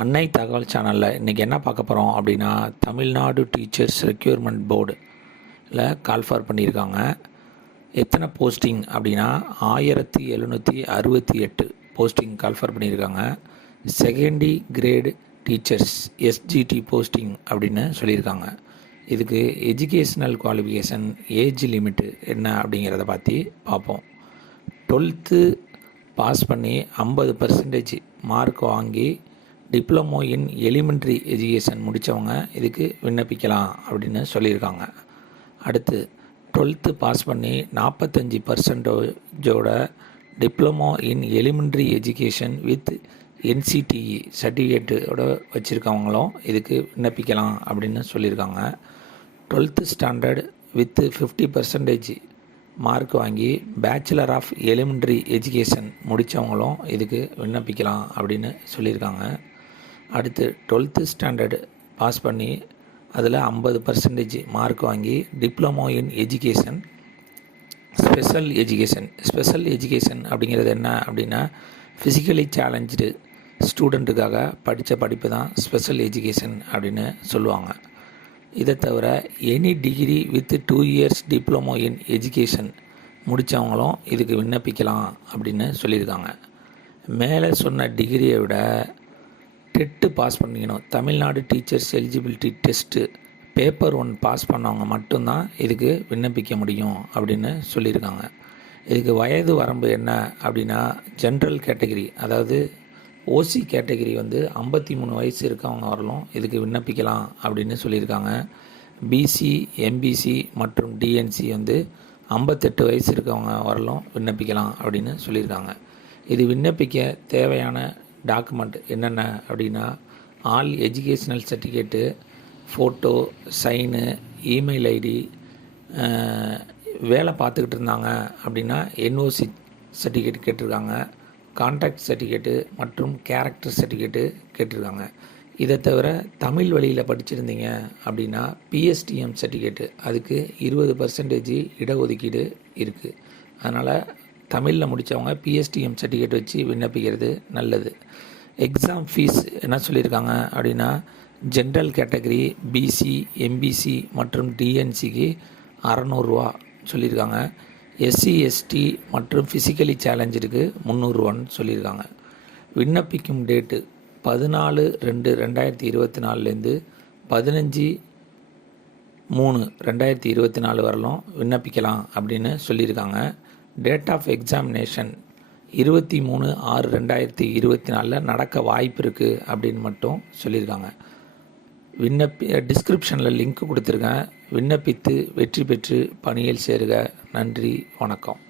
அன்னை தகவல் சேனலில் இன்றைக்கி என்ன பார்க்க போகிறோம் அப்படின்னா, தமிழ்நாடு டீச்சர்ஸ் ரெக்யூர்மெண்ட் போர்டில் கால்ஃபார் பண்ணியிருக்காங்க. எத்தனை போஸ்டிங் அப்படின்னா 1768 போஸ்டிங் கால்ஃபார் பண்ணியிருக்காங்க. Secondary grade teachers SGT posting அப்படின்னு சொல்லியிருக்காங்க. இதுக்கு எஜுகேஷ்னல் குவாலிஃபிகேஷன் ஏஜ் லிமிட்டு என்ன அப்படிங்கிறத பற்றி பார்ப்போம். 12th பாஸ் பண்ணி 50% மார்க் வாங்கி டிப்ளமோ இன் எலிமெண்ட்ரி எஜுகேஷன் முடித்தவங்க இதுக்கு விண்ணப்பிக்கலாம் அப்படின்னு சொல்லியிருக்காங்க. அடுத்து 12th பாஸ் பண்ணி 45% diploma in elementary education with NCTE சர்டிஃபிகேட்டோட வச்சுருக்கவங்களும் இதுக்கு விண்ணப்பிக்கலாம் அப்படின்னு சொல்லியிருக்காங்க. 12th ஸ்டாண்டர்ட் வித் 50% மார்க் வாங்கி பேச்சுலர் ஆஃப் எலிமெண்ட்ரி எஜுகேஷன் முடித்தவங்களும் இதுக்கு விண்ணப்பிக்கலாம் அப்படின்னு சொல்லியிருக்காங்க. அடுத்து 12th ஸ்டாண்டர்டு பாஸ் பண்ணி அதில் 50% மார்க் வாங்கி diploma in education special education அப்படிங்கிறது என்ன அப்படின்னா, ஃபிசிக்கலி சேலஞ்சு ஸ்டூடெண்ட்டுக்காக படித்த படிப்பு தான் ஸ்பெஷல் எஜுகேஷன் அப்படின்னு சொல்லுவாங்க. இதை தவிர any degree with 2 years diploma in education முடித்தவங்களும் இதுக்கு விண்ணப்பிக்கலாம் அப்படின்னு சொல்லியிருக்காங்க. மேலே சொன்ன டிகிரியை விட டெட்டு பாஸ் பண்ணிக்கணும். Tamil Nadu teachers eligibility test paper 1 pass பண்ணவங்க மட்டும்தான் இதுக்கு விண்ணப்பிக்க முடியும் அப்படின்னு சொல்லியிருக்காங்க. இதுக்கு வயது வரம்பு என்ன அப்படின்னா, ஜென்ரல் கேட்டகிரி அதாவது ஓசி கேட்டகிரி 53 வயசு இருக்கவங்க வரலும் இதுக்கு விண்ணப்பிக்கலாம் அப்படின்னு சொல்லியிருக்காங்க. பிசி, எம்பிசி மற்றும் டிஎன்சி 58 வயசு இருக்கவங்க வரலும் விண்ணப்பிக்கலாம் அப்படின்னு சொல்லியிருக்காங்க. இது விண்ணப்பிக்க தேவையான டாக்குமெண்ட் என்னென்ன அப்படின்னா, all educational certificate, photo, sign, email ID, வேலை பார்த்துக்கிட்டு இருந்தாங்க அப்படின்னா NOC சர்டிஃபிகேட் கேட்டிருக்காங்க, கான்டாக்ட் சர்டிஃபிகேட்டு மற்றும் கேரக்டர் சர்டிஃபிகேட்டு கேட்டிருக்காங்க. இதை தவிர தமிழ் வழியில் படிச்சிருந்தீங்க அப்படின்னா PSTM சர்டிஃபிகேட்டு அதுக்கு 20% இடஒதுக்கீடு இருக்குது. அதனால் தமிழில் முடித்தவங்க PSTM சர்டிஃபிகேட் வச்சு விண்ணப்பிக்கிறது நல்லது. எக்ஸாம் ஃபீஸ் என்ன சொல்லியிருக்காங்க அப்படின்னா, ஜென்ரல் கேட்டகரி பிசி, எம்பிசி மற்றும் டிஎன்சிக்கு 600 ரூபா சொல்லியிருக்காங்க. SC, ST மற்றும் ஃபிசிக்கலி சேலஞ்சுக்கு 300 ரூபான்னு சொல்லியிருக்காங்க. விண்ணப்பிக்கும் டேட்டு 14/2/2024 15/3/2024 வரலும் விண்ணப்பிக்கலாம் அப்படின்னு சொல்லியிருக்காங்க. டேட் ஆஃப் எக்ஸாமினேஷன் 23/6/2024 நடக்க வாய்ப்பு இருக்குது அப்படின்னு மட்டும் சொல்லியிருக்காங்க. டிஸ்கிரிப்ஷனில் லிங்க் கொடுத்துருக்கேன். விண்ணப்பித்து வெற்றி பெற்று பணியில் சேருக. நன்றி, வணக்கம்.